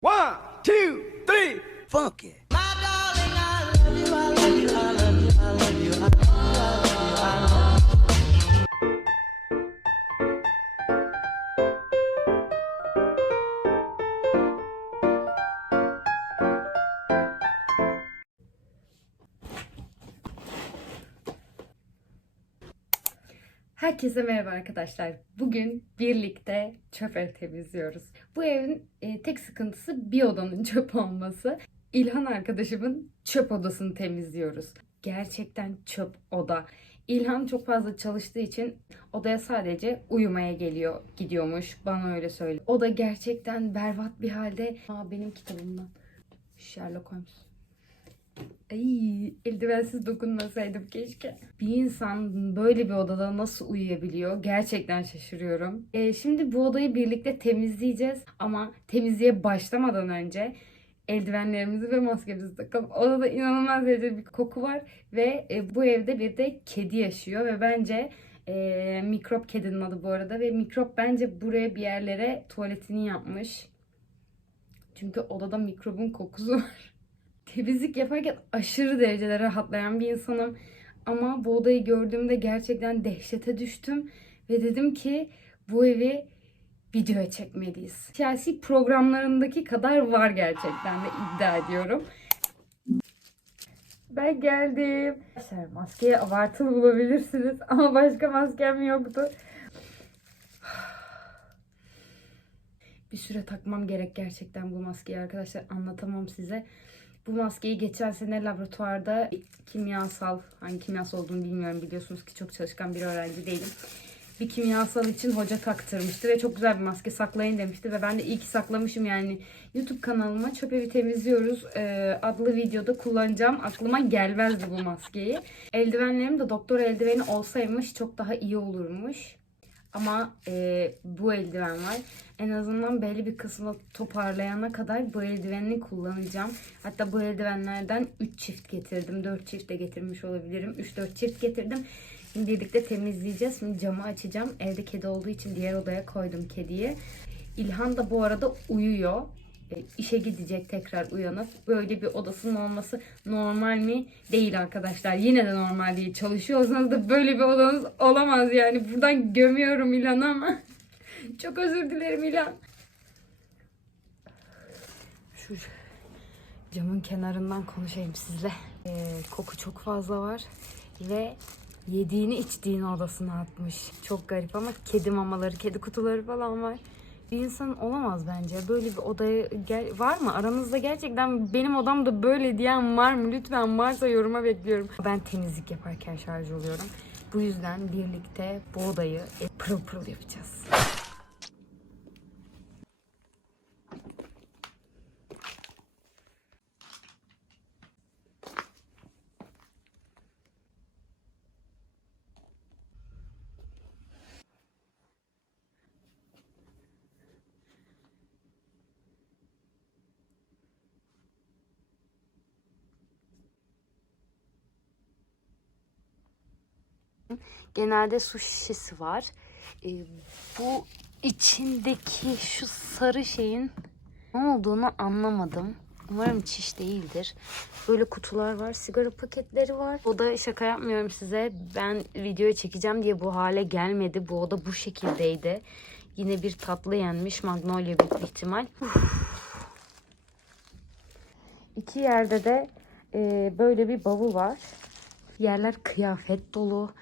One, two, three, funky. Herkese merhaba arkadaşlar. Bugün birlikte çöp ev temizliyoruz. Bu evin e, tek sıkıntısı bir odanın çöp olması. İlhan arkadaşımın çöp odasını temizliyoruz. Gerçekten çöp oda. İlhan çok fazla çalıştığı için odaya sadece uyumaya geliyor, gidiyormuş. Bana öyle söyle. O da gerçekten berbat bir halde. Aa benim kitabımdan. Sherlock Holmes. Ay, eldivensiz dokunmasaydım keşke. Bir insan böyle bir odada nasıl uyuyabiliyor? Gerçekten şaşırıyorum. Ee, şimdi bu odayı birlikte temizleyeceğiz. Ama temizliğe başlamadan önce eldivenlerimizi ve maskemizi takalım. Odada inanılmaz derecede bir koku var. Ve e, bu evde bir de kedi yaşıyor. Ve bence e, mikrop kedinin adı bu arada. Ve mikrop bence buraya bir yerlere tuvaletini yapmış. Çünkü odada mikrobun kokusu var temizlik yaparken aşırı derecede rahatlayan bir insanım. Ama bu odayı gördüğümde gerçekten dehşete düştüm. Ve dedim ki bu evi videoya çekmeliyiz. Siyasi programlarındaki kadar var gerçekten de iddia ediyorum. Ben geldim. Arkadaşlar maskeyi abartılı bulabilirsiniz ama başka maskem yoktu. Bir süre takmam gerek gerçekten bu maskeyi arkadaşlar anlatamam size. Bu maskeyi geçen sene laboratuvarda kimyasal, hangi kimyasal olduğunu bilmiyorum biliyorsunuz ki çok çalışkan bir öğrenci değilim. Bir kimyasal için hoca taktırmıştı ve çok güzel bir maske saklayın demişti ve ben de iyi ki saklamışım yani YouTube kanalıma çöp evi temizliyoruz e, adlı videoda kullanacağım. Aklıma gelmezdi bu maskeyi. Eldivenlerim de doktor eldiveni olsaymış çok daha iyi olurmuş. Ama e, bu eldiven var. En azından belli bir kısmını toparlayana kadar bu eldiveni kullanacağım. Hatta bu eldivenlerden 3 çift getirdim. 4 çift de getirmiş olabilirim. 3-4 çift getirdim. Şimdi birlikte temizleyeceğiz. Şimdi camı açacağım. Evde kedi olduğu için diğer odaya koydum kediyi. İlhan da bu arada uyuyor. E, işe gidecek tekrar uyanıp böyle bir odasının olması normal mi? Değil arkadaşlar. Yine de normal değil. Çalışıyorsanız da böyle bir odanız olamaz yani. Buradan gömüyorum İlhan'ı ama çok özür dilerim İlhan. Şu camın kenarından konuşayım sizle. E, koku çok fazla var ve yediğini içtiğini odasına atmış. Çok garip ama kedi mamaları, kedi kutuları falan var bir insan olamaz bence. Böyle bir odaya gel var mı? Aranızda gerçekten benim odamda böyle diyen var mı? Lütfen varsa yoruma bekliyorum. Ben temizlik yaparken şarj oluyorum. Bu yüzden birlikte bu odayı pırıl pırıl yapacağız. Genelde su şişesi var. Ee, bu içindeki şu sarı şeyin ne olduğunu anlamadım. Umarım çiş değildir. Böyle kutular var, sigara paketleri var. O da şaka yapmıyorum size. Ben videoya çekeceğim diye bu hale gelmedi. Bu oda bu şekildeydi. Yine bir tatlı yenmiş. Magnolia büyük ihtimal. İki yerde de e, böyle bir bavul var. Yerler kıyafet dolu.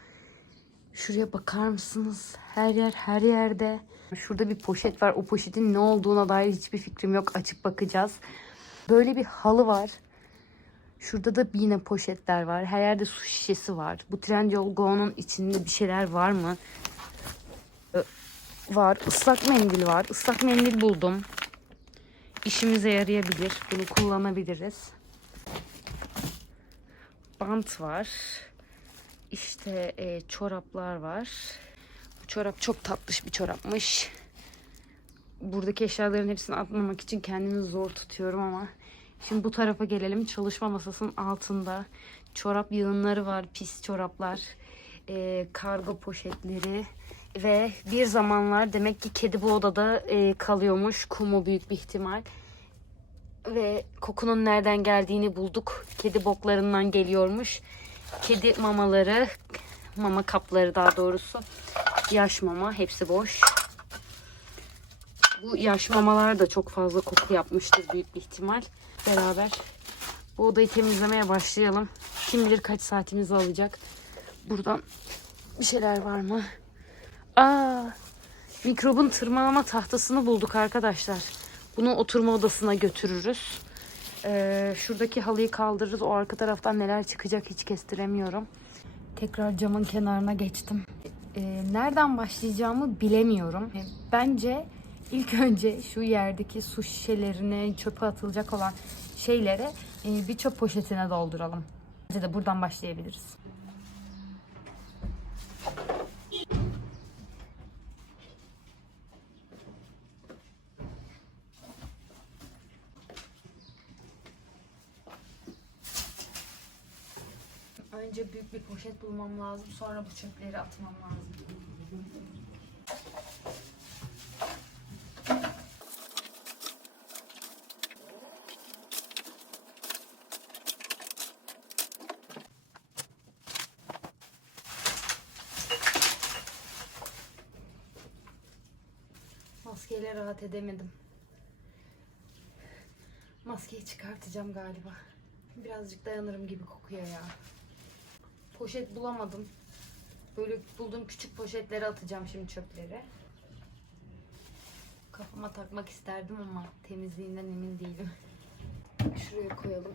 Şuraya bakar mısınız? Her yer her yerde. Şurada bir poşet var. O poşetin ne olduğuna dair hiçbir fikrim yok. Açıp bakacağız. Böyle bir halı var. Şurada da yine poşetler var. Her yerde su şişesi var. Bu Trendyol Go'nun içinde bir şeyler var mı? Var. Islak mendil var. Islak mendil buldum. İşimize yarayabilir. Bunu kullanabiliriz. Bant var. İşte e, çoraplar var. Bu çorap çok tatlış bir çorapmış. Buradaki eşyaların hepsini atmamak için kendimi zor tutuyorum ama. Şimdi bu tarafa gelelim. Çalışma masasının altında çorap yığınları var. Pis çoraplar. e, kargo poşetleri. Ve bir zamanlar demek ki kedi bu odada e, kalıyormuş. Kumu büyük bir ihtimal. Ve kokunun nereden geldiğini bulduk. Kedi boklarından geliyormuş. Kedi mamaları, mama kapları daha doğrusu. Yaş mama, hepsi boş. Bu yaş mamalar da çok fazla koku yapmıştır büyük bir ihtimal. Beraber bu odayı temizlemeye başlayalım. Kim bilir kaç saatimizi alacak. Buradan bir şeyler var mı? Aa, mikrobun tırmalama tahtasını bulduk arkadaşlar. Bunu oturma odasına götürürüz. Ee, şuradaki halıyı kaldırırız. O arka taraftan neler çıkacak hiç kestiremiyorum. Tekrar camın kenarına geçtim. Ee, nereden başlayacağımı bilemiyorum. Ee, Bence ilk önce şu yerdeki su şişelerini çöpe atılacak olan şeylere e, bir çöp poşetine dolduralım. Bence de buradan başlayabiliriz. Önce büyük bir poşet bulmam lazım. Sonra bu çöpleri atmam lazım. Maskeyle rahat edemedim. Maskeyi çıkartacağım galiba. Birazcık dayanırım gibi kokuyor ya. Poşet bulamadım. Böyle bulduğum küçük poşetlere atacağım şimdi çöpleri. Kafama takmak isterdim ama temizliğinden emin değilim. Şuraya koyalım.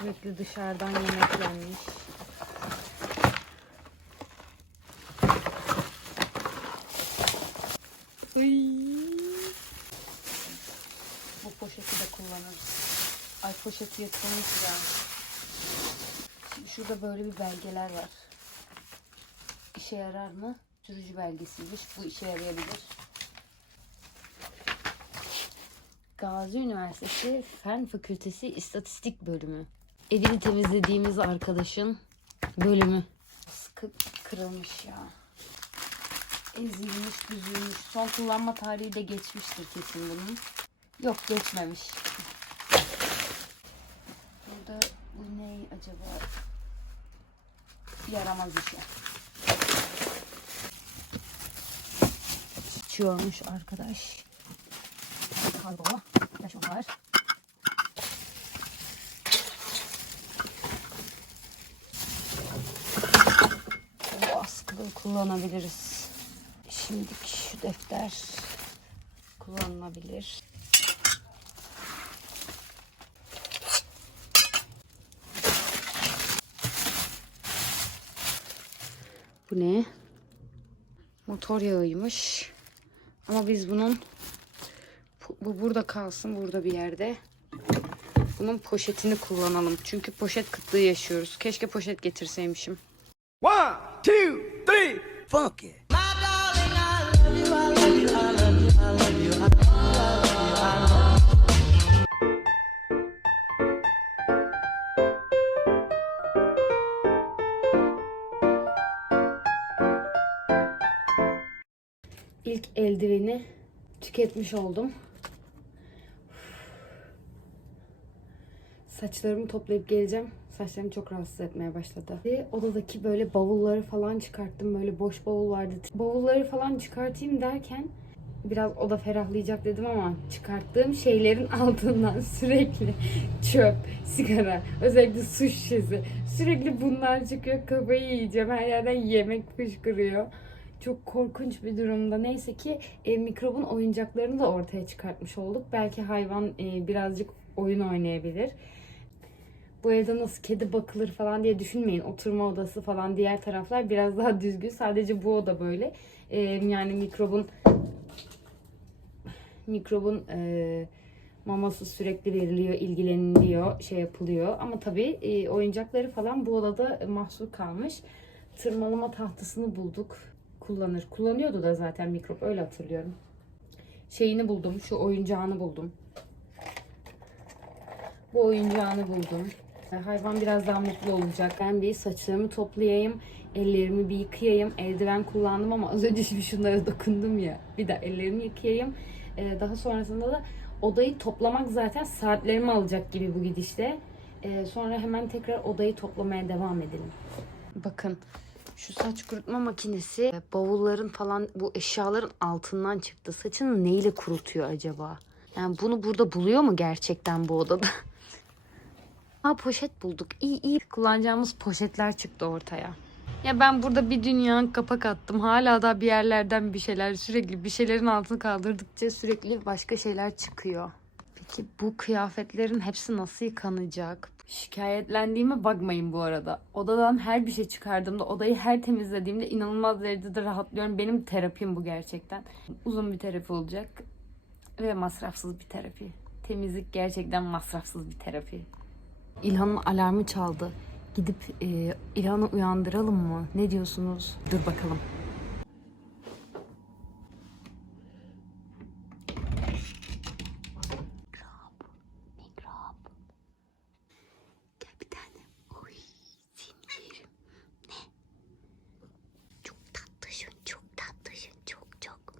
Sürekli dışarıdan yemek yenmiş. Bu poşeti de kullanırız. Ay poşeti yatırmış ya. Şimdi şurada böyle bir belgeler var. İşe yarar mı? Sürücü belgesiymiş. Bu işe yarayabilir. Gazi Üniversitesi Fen Fakültesi İstatistik Bölümü. Evini temizlediğimiz arkadaşın bölümü. Sıkı kırılmış ya. Ezilmiş, büzülmüş. Son kullanma tarihi de geçmiştir kesin bunun. Yok geçmemiş. Burada bu ne acaba? Yaramaz işe. İçiyormuş arkadaş. Kargo. Yaş var. Bu askılı kullanabiliriz. Şimdiki şu defter kullanılabilir. Bu ne? Motor yağıymış. Ama biz bunun bu burada kalsın burada bir yerde. Bunun poşetini kullanalım. Çünkü poşet kıtlığı yaşıyoruz. Keşke poşet getirseymişim. One, two, three, funk it. Tüketmiş oldum. Saçlarımı toplayıp geleceğim. Saçlarım çok rahatsız etmeye başladı. Ve odadaki böyle bavulları falan çıkarttım. Böyle boş bavul vardı. Bavulları falan çıkartayım derken biraz oda ferahlayacak dedim ama çıkarttığım şeylerin altından sürekli çöp, sigara, özellikle su şişesi. Sürekli bunlar çıkıyor. Kafayı yiyeceğim. Her yerden yemek fışkırıyor. Çok korkunç bir durumda. Neyse ki e, mikrobun oyuncaklarını da ortaya çıkartmış olduk. Belki hayvan e, birazcık oyun oynayabilir. Bu evde nasıl kedi bakılır falan diye düşünmeyin. Oturma odası falan diğer taraflar biraz daha düzgün. Sadece bu oda böyle. E, yani mikrobun mikrobun e, maması sürekli veriliyor, ilgileniliyor, şey yapılıyor. Ama tabii e, oyuncakları falan bu odada mahsur kalmış. Tırmalama tahtasını bulduk. Kullanır. Kullanıyordu da zaten mikrop öyle hatırlıyorum. Şeyini buldum. Şu oyuncağını buldum. Bu oyuncağını buldum. Hayvan biraz daha mutlu olacak. Ben bir saçlarımı toplayayım, ellerimi bir yıkayayım. Eldiven kullandım ama az önce şimdi şunlara dokundum ya. Bir de ellerimi yıkayayım. Ee, daha sonrasında da odayı toplamak zaten saatlerimi alacak gibi bu gidişle. Ee, sonra hemen tekrar odayı toplamaya devam edelim. Bakın şu saç kurutma makinesi bavulların falan bu eşyaların altından çıktı. Saçını neyle kurutuyor acaba? Yani bunu burada buluyor mu gerçekten bu odada? Ha poşet bulduk. İyi iyi. Kullanacağımız poşetler çıktı ortaya. Ya ben burada bir dünya kapak attım. Hala da bir yerlerden bir şeyler sürekli bir şeylerin altını kaldırdıkça sürekli başka şeyler çıkıyor. Peki bu kıyafetlerin hepsi nasıl yıkanacak? Şikayetlendiğime bakmayın bu arada. Odadan her bir şey çıkardığımda, odayı her temizlediğimde inanılmaz derecede rahatlıyorum. Benim terapim bu gerçekten. Uzun bir terapi olacak ve masrafsız bir terapi. Temizlik gerçekten masrafsız bir terapi. İlhan'ın alarmı çaldı. Gidip e, İlhan'ı uyandıralım mı? Ne diyorsunuz? Dur bakalım. Mikrop, mikrop. Gel bir tane. Oy, seni yerim. Ne? Çok tatlısın, çok tatlısın, çok çok.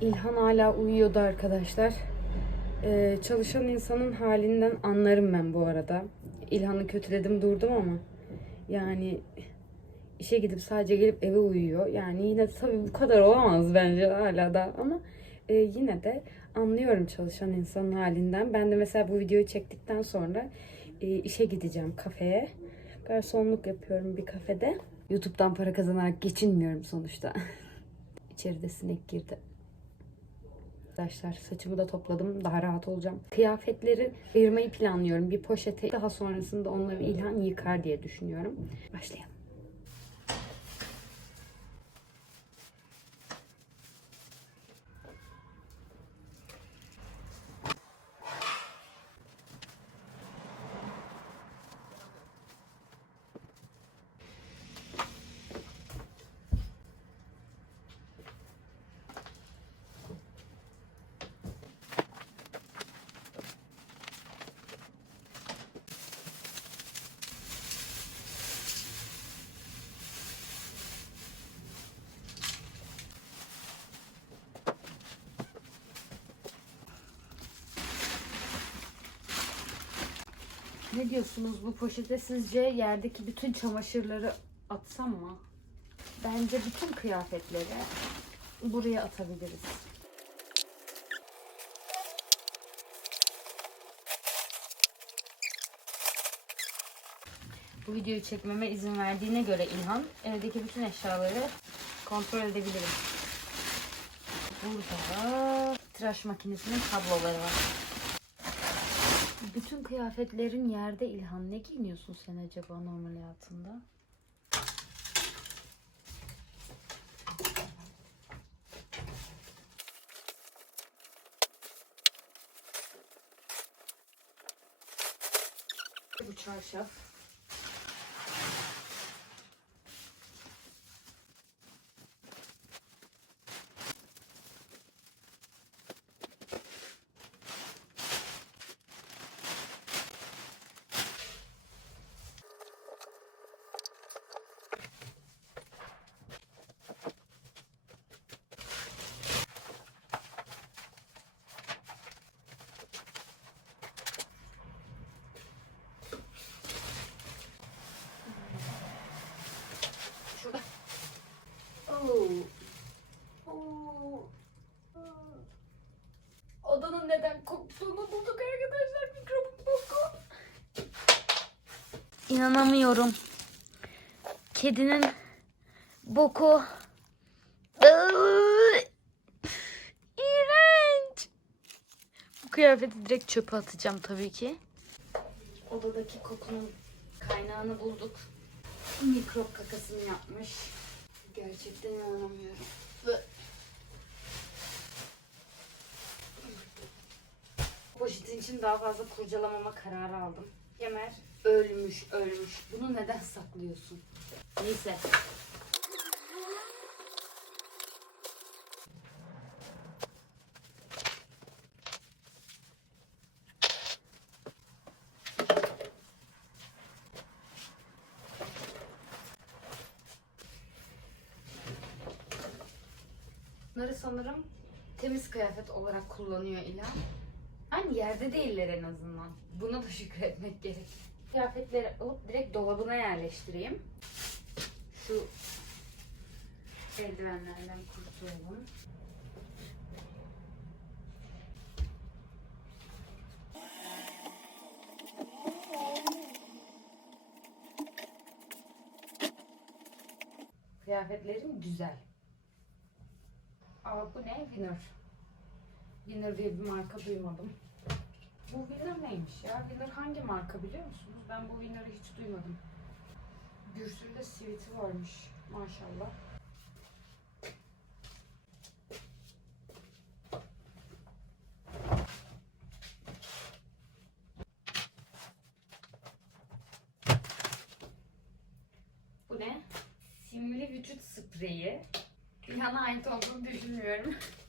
İlhan hala uyuyordu arkadaşlar. Ee, çalışan insanın halinden anlarım ben bu arada. İlhan'ı kötüledim durdum ama yani işe gidip sadece gelip eve uyuyor. Yani yine tabii bu kadar olamaz bence hala da ama e, yine de anlıyorum çalışan insanın halinden. Ben de mesela bu videoyu çektikten sonra e, işe gideceğim kafeye. Garsonluk yapıyorum bir kafede. YouTube'dan para kazanarak geçinmiyorum sonuçta. İçeride sinek girdi. Arkadaşlar saçımı da topladım. Daha rahat olacağım. Kıyafetleri ayırmayı planlıyorum. Bir poşete daha sonrasında onları İlhan yıkar diye düşünüyorum. Başlayalım. Ne diyorsunuz bu poşete sizce yerdeki bütün çamaşırları atsam mı? Bence bütün kıyafetleri buraya atabiliriz. Bu videoyu çekmeme izin verdiğine göre İlhan evdeki bütün eşyaları kontrol edebilirim. Burada tıraş makinesinin kabloları var. Bütün kıyafetlerin yerde İlhan. Ne giyiniyorsun sen acaba normal hayatında? Bu çarşaf. Şurada. Oo. Oo. Odanın neden koktuğunu bulduk arkadaşlar. Mikrobun koku. İnanamıyorum. Kedinin boku. İğrenç. Bu kıyafeti direkt çöpe atacağım tabii ki. Odadaki kokunun kaynağını bulduk. Mikrop kakasını yapmış. Gerçekten inanamıyorum. Poşetin için daha fazla kurcalamama kararı aldım. Kemer ölmüş ölmüş. Bunu neden saklıyorsun? Neyse. Bunları sanırım temiz kıyafet olarak kullanıyor İlhan. Aynı yerde değiller en azından. Buna da şükretmek gerek. Kıyafetleri alıp direkt dolabına yerleştireyim. Şu eldivenlerden kurtulalım. Kıyafetlerim güzel. Aa bu ne? Winner. Winner diye bir marka duymadım. Bu Winner neymiş ya? Winner hangi marka biliyor musunuz? Ben bu Winner'ı hiç duymadım. Bir sürü de siviti varmış. Maşallah. Bu ne? Simli vücut spreyi. İlhan'a ait olduğunu düşünmüyorum.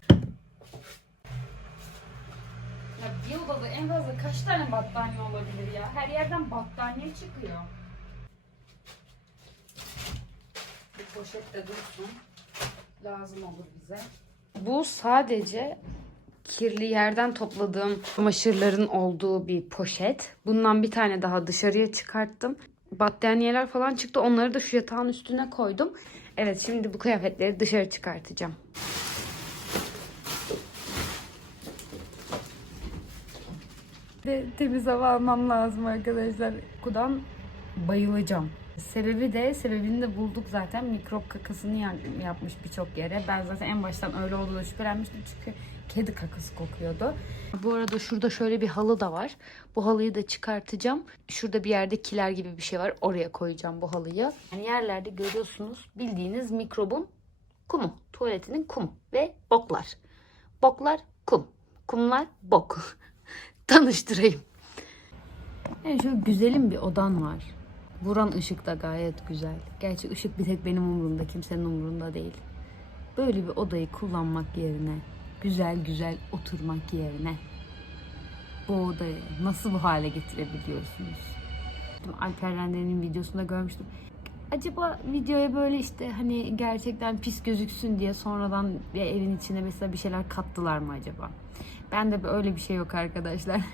Ya bir odada en fazla kaç tane battaniye olabilir ya? Her yerden battaniye çıkıyor. Bu poşet de dursun. Lazım olur bize. Bu sadece kirli yerden topladığım çamaşırların olduğu bir poşet. Bundan bir tane daha dışarıya çıkarttım. Battaniyeler falan çıktı. Onları da şu yatağın üstüne koydum. Evet şimdi bu kıyafetleri dışarı çıkartacağım. De temiz hava almam lazım arkadaşlar. Kokudan bayılacağım. Sebebi de sebebini de bulduk zaten. Mikrop kakasını ya- yapmış birçok yere. Ben zaten en baştan öyle olduğunu şüphelenmiştim çünkü kedi kakası kokuyordu. Bu arada şurada şöyle bir halı da var. Bu halıyı da çıkartacağım. Şurada bir yerde kiler gibi bir şey var. Oraya koyacağım bu halıyı. Yani yerlerde görüyorsunuz bildiğiniz mikrobun kumu. Tuvaletinin kumu ve boklar. Boklar kum. Kumlar bok. Tanıştırayım. Yani şöyle güzelim bir odan var. Vuran ışık da gayet güzel. Gerçi ışık bir tek benim umurumda, kimsenin umurunda değil. Böyle bir odayı kullanmak yerine, güzel güzel oturmak yerine bu odayı nasıl bu hale getirebiliyorsunuz? Alper Rende'nin videosunda görmüştüm. Acaba videoya böyle işte hani gerçekten pis gözüksün diye sonradan bir evin içine mesela bir şeyler kattılar mı acaba? Ben de öyle bir şey yok arkadaşlar.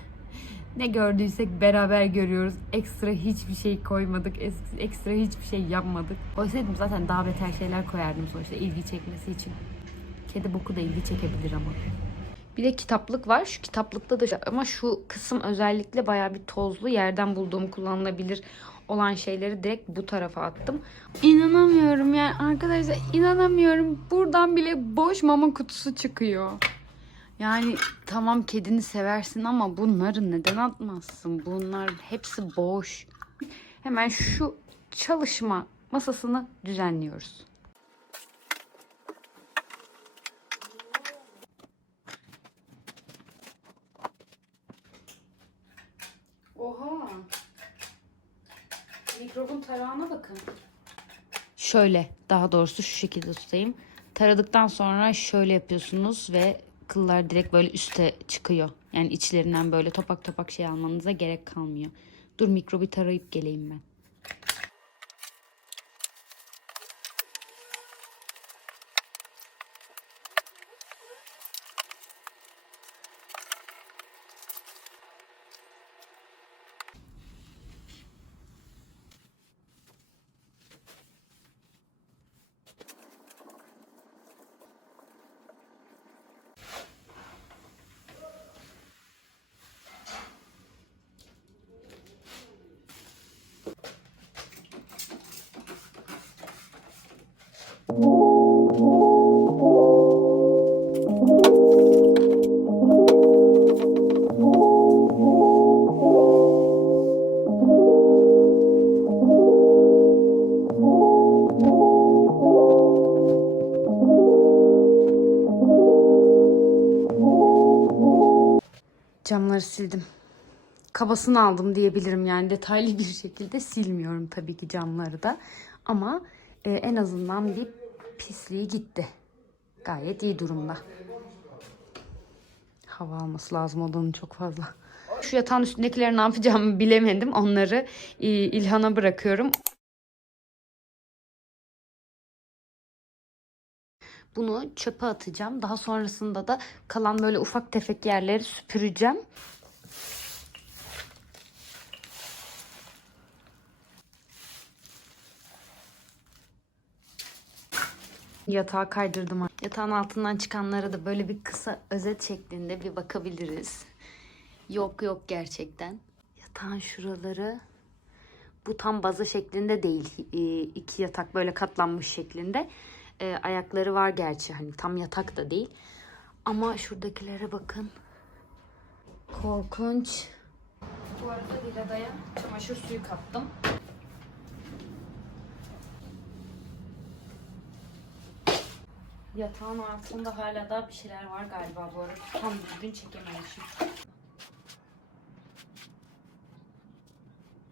Ne gördüysek beraber görüyoruz. Ekstra hiçbir şey koymadık. Ekstra hiçbir şey yapmadık. Koysaydım zaten daha beter şeyler koyardım sonuçta ilgi çekmesi için. Kedi boku da ilgi çekebilir ama. Bir de kitaplık var. Şu kitaplıkta da ama şu kısım özellikle bayağı bir tozlu. Yerden bulduğum kullanılabilir olan şeyleri direkt bu tarafa attım. İnanamıyorum yani arkadaşlar inanamıyorum. Buradan bile boş mama kutusu çıkıyor. Yani tamam kedini seversin ama bunları neden atmazsın? Bunlar hepsi boş. Hemen şu çalışma masasını düzenliyoruz. Oha. Mikrobun tarağına bakın. Şöyle daha doğrusu şu şekilde tutayım. Taradıktan sonra şöyle yapıyorsunuz ve kıllar direkt böyle üste çıkıyor. Yani içlerinden böyle topak topak şey almanıza gerek kalmıyor. Dur mikrobi tarayıp geleyim ben. Sildim. Kabasını aldım diyebilirim yani detaylı bir şekilde silmiyorum tabii ki camları da. Ama e, en azından bir pisliği gitti. Gayet iyi durumda. Hava alması lazım odanın çok fazla. Şu yatağın üstündekileri ne yapacağımı bilemedim. Onları e, İlhan'a bırakıyorum. Bunu çöpe atacağım. Daha sonrasında da kalan böyle ufak tefek yerleri süpüreceğim. Yatağı kaydırdım. Yatağın altından çıkanlara da böyle bir kısa özet şeklinde bir bakabiliriz. Yok yok gerçekten. Yatağın şuraları bu tam baza şeklinde değil. Ee, iki yatak böyle katlanmış şeklinde. Ee, ayakları var gerçi hani tam yatak da değil. Ama şuradakilere bakın. Korkunç. Bu arada Dilada'ya çamaşır suyu kattım. Yatağın altında hala da bir şeyler var galiba bu arada. Tam düzgün çekememişim.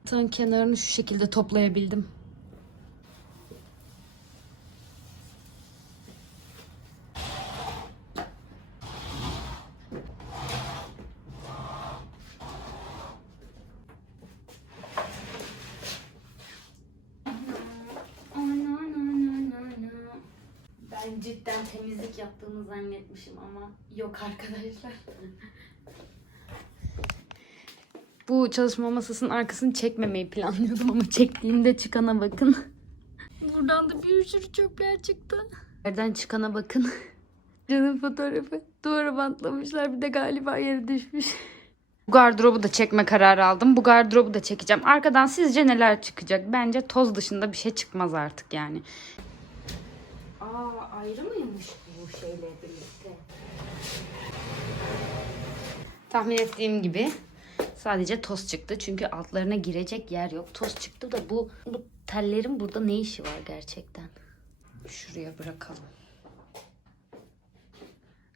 Yatağın kenarını şu şekilde toplayabildim. Ben cidden temizlik yaptığımı zannetmişim ama yok arkadaşlar. Bu çalışma masasının arkasını çekmemeyi planlıyordum ama çektiğimde çıkana bakın. Buradan da bir sürü çöpler çıktı. Nereden çıkana bakın. Canım fotoğrafı. Duvara bantlamışlar bir de galiba yere düşmüş. Bu gardırobu da çekme kararı aldım. Bu gardırobu da çekeceğim. Arkadan sizce neler çıkacak? Bence toz dışında bir şey çıkmaz artık yani. Aa ayrı mıymış bu şeyle birlikte? Tahmin ettiğim gibi sadece toz çıktı. Çünkü altlarına girecek yer yok. Toz çıktı da bu, bu tellerin burada ne işi var gerçekten? Şuraya bırakalım.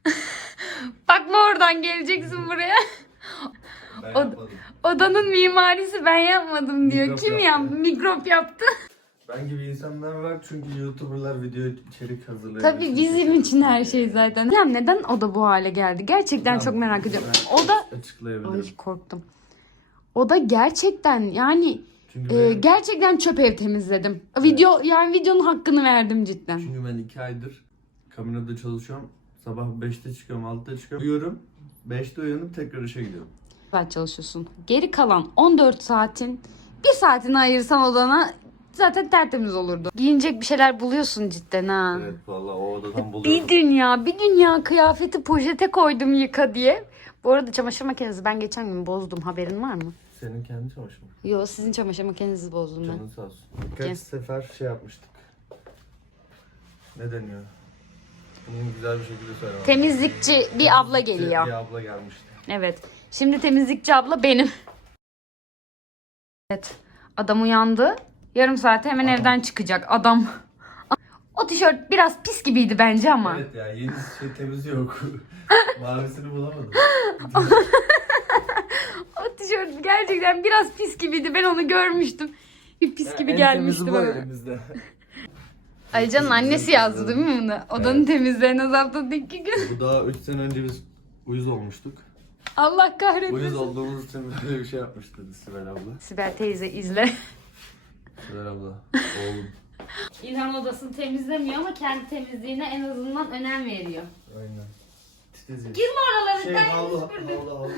Bakma oradan geleceksin buraya. Ben O- yapmadım. Odanın mimarisi ben yapmadım diyor. Mikrop Kim yaptı. yaptı? Mikrop yaptı. Ben gibi insanlar var çünkü YouTuber'lar video içerik hazırlıyor. Tabii bizim için her şey zaten. Ya neden o da bu hale geldi? Gerçekten çok merak ediyorum. O da açıklayabilirim. Ay korktum. O da gerçekten yani çünkü, e, ben, gerçekten çöp ev temizledim. Video yani videonun hakkını verdim cidden. çünkü ben iki aydır kamerada çalışıyorum. Sabah 5'te çıkıyorum, 6'da çıkıyorum. Uyuyorum. 5'te uyanıp tekrar işe gidiyorum. Saat çalışıyorsun. Geri kalan 14 saatin bir saatini ayırsan odana zaten tertemiz olurdu. Giyinecek bir şeyler buluyorsun cidden ha. Evet vallahi o odadan Bir buluyorum. dünya, bir dünya kıyafeti poşete koydum yıka diye. Bu arada çamaşır makinesi ben geçen gün bozdum. Haberin var mı? Senin kendi çamaşırın. Yo sizin çamaşır makinenizi bozdum ben. Canın sağ olsun. Birkaç Gel. sefer şey yapmıştık. Ne deniyor? Bunu güzel bir şekilde söylemem. Temizlikçi bir abla geliyor. Bir abla gelmişti. Evet. Şimdi temizlikçi abla benim. Evet. Adam uyandı. Yarım saate hemen Adam. evden çıkacak. Adam. O tişört biraz pis gibiydi bence ama. Evet ya yeni şey temiz yok. Mavisini bulamadım. O tişört gerçekten biraz pis gibiydi. Ben onu görmüştüm. Bir pis gibi En gelmişti bu bana. elimizde. Aycan'ın annesi yazdı değil mi bunu? Odanın Evet. temizliğine haftada iki gün. Bu daha 3 sene önce biz uyuz olmuştuk. Allah Uyuz kahretmesin. olduğumuz için böyle bir şey yapmıştı Sibel abla. Sibel teyze izle. Sibel abla, oğlum. İlhan odasını temizlemiyor ama kendi temizliğine en azından önem veriyor. Aynen. Titiz Girme oraları. Şey ben havlu, süpürdüm. havlu, havlu.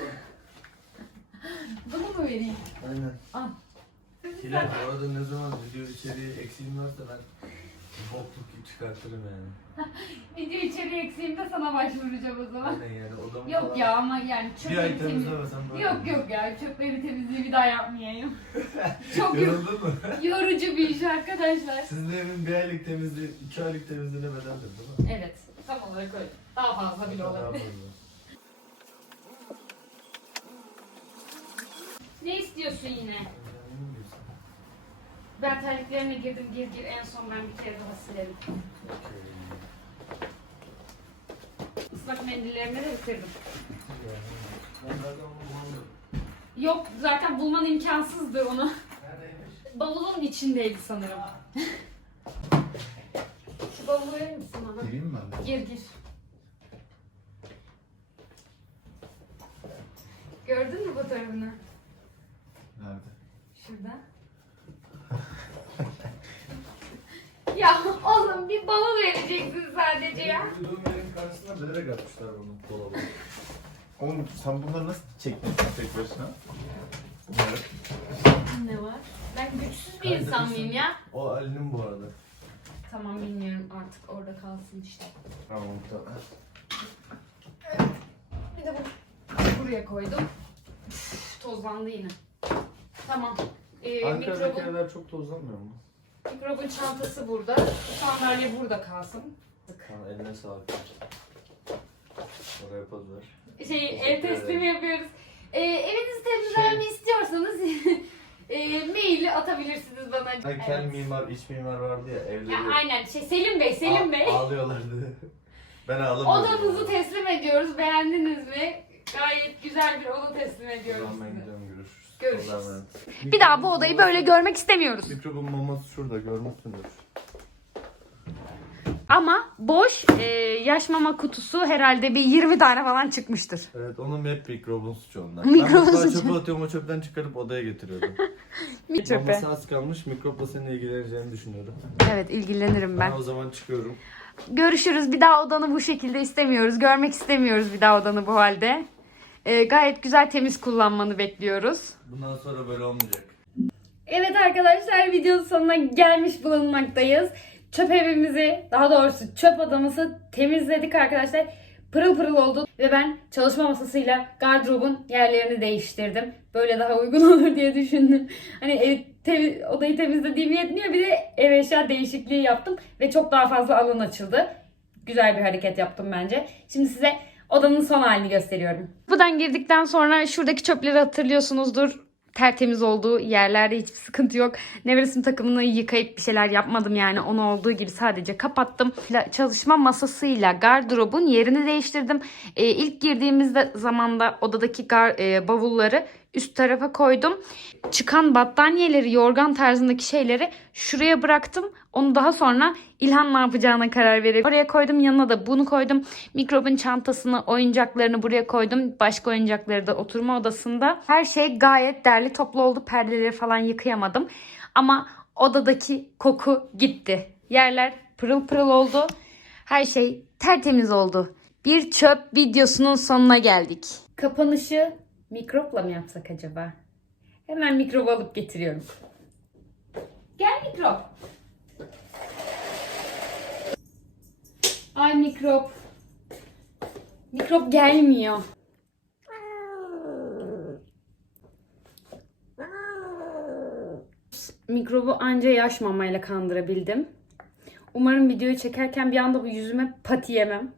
Bunu mu vereyim? Aynen. Al. Hilal bu arada ne zaman video içeriği eksiğim varsa ben bokluk çıkartırım yani. Video içeriği eksiğimde sana başvuracağım o zaman. Aynen yani odamı Yok falan. ya ama yani Bir ay çöpleri böyle. Yok yok ya çöpleri temizliği bir daha yapmayayım. Çok yor- Yoruldun mu? yorucu bir iş arkadaşlar. Sizin evin bir aylık temizliği, iki aylık temizliğine bedeldir değil mi? Evet tam olarak öyle. Daha fazla bile Daha olabilir. fazla. Ne istiyorsun yine? Yani ne diyorsun? Ben terliklerine girdim gir gir en son ben bir kere daha silerim. Okey. Islak mendillerimi de bitirdim. Yok zaten bulman imkansızdı onu. Neredeymiş? Bavulun içindeydi sanırım. Şu bavulu verir misin bana? Gireyim mi ben de? Gir gir. Gördün mü fotoğrafını? Nerede? Şurada. Ya oğlum bir bavul vereceksin sadece ya. Uyuduğum yerin karşısına bilerek atmışlar bunu dolaba. Oğlum sen bunları nasıl çektin tek başına? Bunları. Ne var? Ben güçsüz bir insan mıyım ya? O Ali'nin bu arada. Tamam bilmiyorum artık orada kalsın işte. Tamam tamam. Bir de bu buraya koydum. Üf, tozlandı yine. Tamam. Ee, Ankara'daki mikrobun, evler çok tozlanmıyor mu? Mikrobun çantası burada. Bu sandalye burada kalsın. Tamam eline sağlık. Oraya poz ver. Şey ev Teşekkür teslimi yapıyoruz. Ee, evinizi temizlememi istiyorsanız e, maili atabilirsiniz bana. Hani kel Evet. mimar, iç mimar vardı ya evleri. Ya, aynen şey Selim Bey, Selim Bey. Ağlıyorlardı. ben ağlamıyorum. Odanızı teslim ediyoruz. Beğendiniz mi? Gayet güzel bir oda teslim ediyoruz Tamam ben size. gidiyorum görüşürüz. Görüşürüz. Allah'a emanet. Bir daha bu odayı böyle görmek istemiyoruz. Mikrobun maması şurada görmüşsündür. Ama boş e, yaş mama kutusu herhalde bir 20 tane falan çıkmıştır. Evet onun hep mikrobun suçu onlar. Mikrobun ben suçu. çöpe atıyorum o çöpten çıkarıp odaya getiriyordum. Çöpe. Maması az kalmış mikropla senin ilgileneceğini düşünüyorum. Evet ilgilenirim Ben ben. o zaman çıkıyorum. Görüşürüz. Bir daha odanı bu şekilde istemiyoruz. Görmek istemiyoruz bir daha odanı bu halde. E, gayet güzel temiz kullanmanı bekliyoruz. Bundan sonra böyle olmayacak. Evet arkadaşlar videonun sonuna gelmiş bulunmaktayız. Çöp evimizi daha doğrusu çöp odamızı temizledik arkadaşlar. Pırıl pırıl oldu ve ben çalışma masasıyla gardırobun yerlerini değiştirdim. Böyle daha uygun olur diye düşündüm. Hani ev, temi- odayı temizlediğim yetmiyor bir de ev eşya değişikliği yaptım ve çok daha fazla alan açıldı. Güzel bir hareket yaptım bence. Şimdi size odanın son halini gösteriyorum. Buradan girdikten sonra şuradaki çöpleri hatırlıyorsunuzdur tertemiz olduğu yerlerde hiçbir sıkıntı yok. Nevresim takımını yıkayıp bir şeyler yapmadım yani onu olduğu gibi sadece kapattım. Çalışma masasıyla gardırobun yerini değiştirdim. Ee, ilk girdiğimizde zamanda odadaki gar, e, bavulları üst tarafa koydum. Çıkan battaniyeleri, yorgan tarzındaki şeyleri şuraya bıraktım. Onu daha sonra İlhan ne yapacağına karar verip oraya koydum. Yanına da bunu koydum. Mikrobun çantasını, oyuncaklarını buraya koydum. Başka oyuncakları da oturma odasında. Her şey gayet derli toplu oldu. Perdeleri falan yıkayamadım. Ama odadaki koku gitti. Yerler pırıl pırıl oldu. Her şey tertemiz oldu. Bir çöp videosunun sonuna geldik. Kapanışı mikropla mı yapsak acaba? Hemen mikrop alıp getiriyorum. Gel mikrop. Ay mikrop. Mikrop gelmiyor. Mikrobu anca yaş mamayla kandırabildim. Umarım videoyu çekerken bir anda bu yüzüme pati yemem.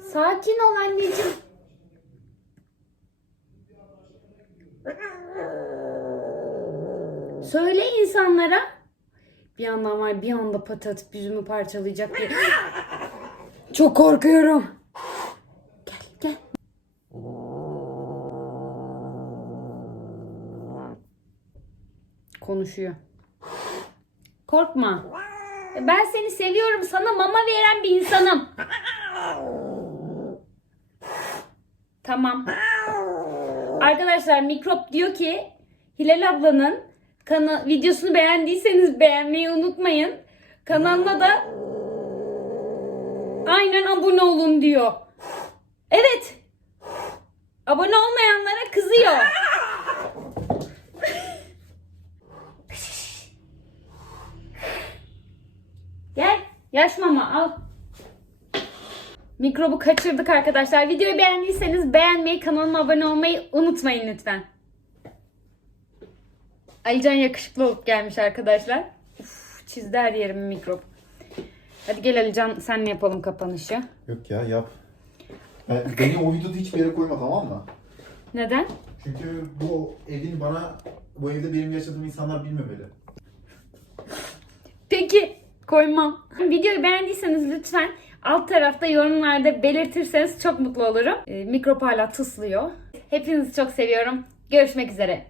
Sakin ol anneciğim. Söyle insanlara. Bir yandan var bir anda pati atıp yüzümü parçalayacak diye. Çok korkuyorum. Gel gel. Konuşuyor. Korkma. Ben seni seviyorum. Sana mama veren bir insanım. Tamam. Arkadaşlar mikrop diyor ki Hilal ablanın kana videosunu beğendiyseniz beğenmeyi unutmayın. Kanalına da aynen abone olun diyor. Evet. Abone olmayanlara kızıyor. Gel. Yaş mama al. Mikrobu kaçırdık arkadaşlar. Videoyu beğendiyseniz beğenmeyi, kanalıma abone olmayı unutmayın lütfen. Alican yakışıklı olup gelmiş arkadaşlar. Uf, çizdi her yerimi mikrop. Hadi gel Alican senle yapalım kapanışı. Yok ya yap. Ben, beni o videoda hiçbir yere koyma tamam mı? Neden? Çünkü bu evin bana, bu evde benim yaşadığım insanlar bilmemeli. Peki koymam. Videoyu beğendiyseniz lütfen Alt tarafta yorumlarda belirtirseniz çok mutlu olurum. E, mikrop hala tıslıyor. Hepinizi çok seviyorum. Görüşmek üzere.